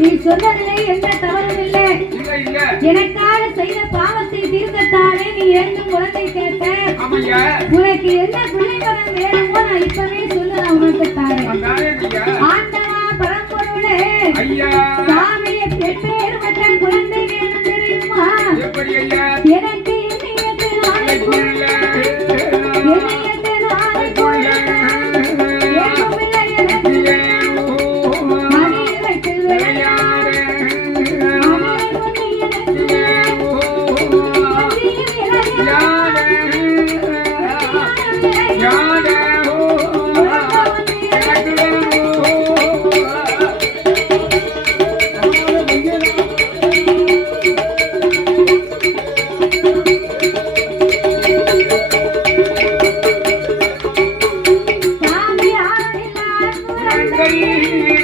நீ சொன்னதிலே எந்த தவறும் இல்லை. எனக்காக செய்த பாவத்தை தீர்க்கத்தானே நீ 2 குழந்தை கேட்ட. உனக்கு என்ன பிள்ளை வரம் வேணுமோ நான் இப்பவே சொல்லு, நான் உனக்கு தாரேன். ஆண்டவா பரம்பொருளே, சாமியை பெற்றேறு மற்ற குழந்தை வேணும் தெரியுமா? எனக்கு Hey!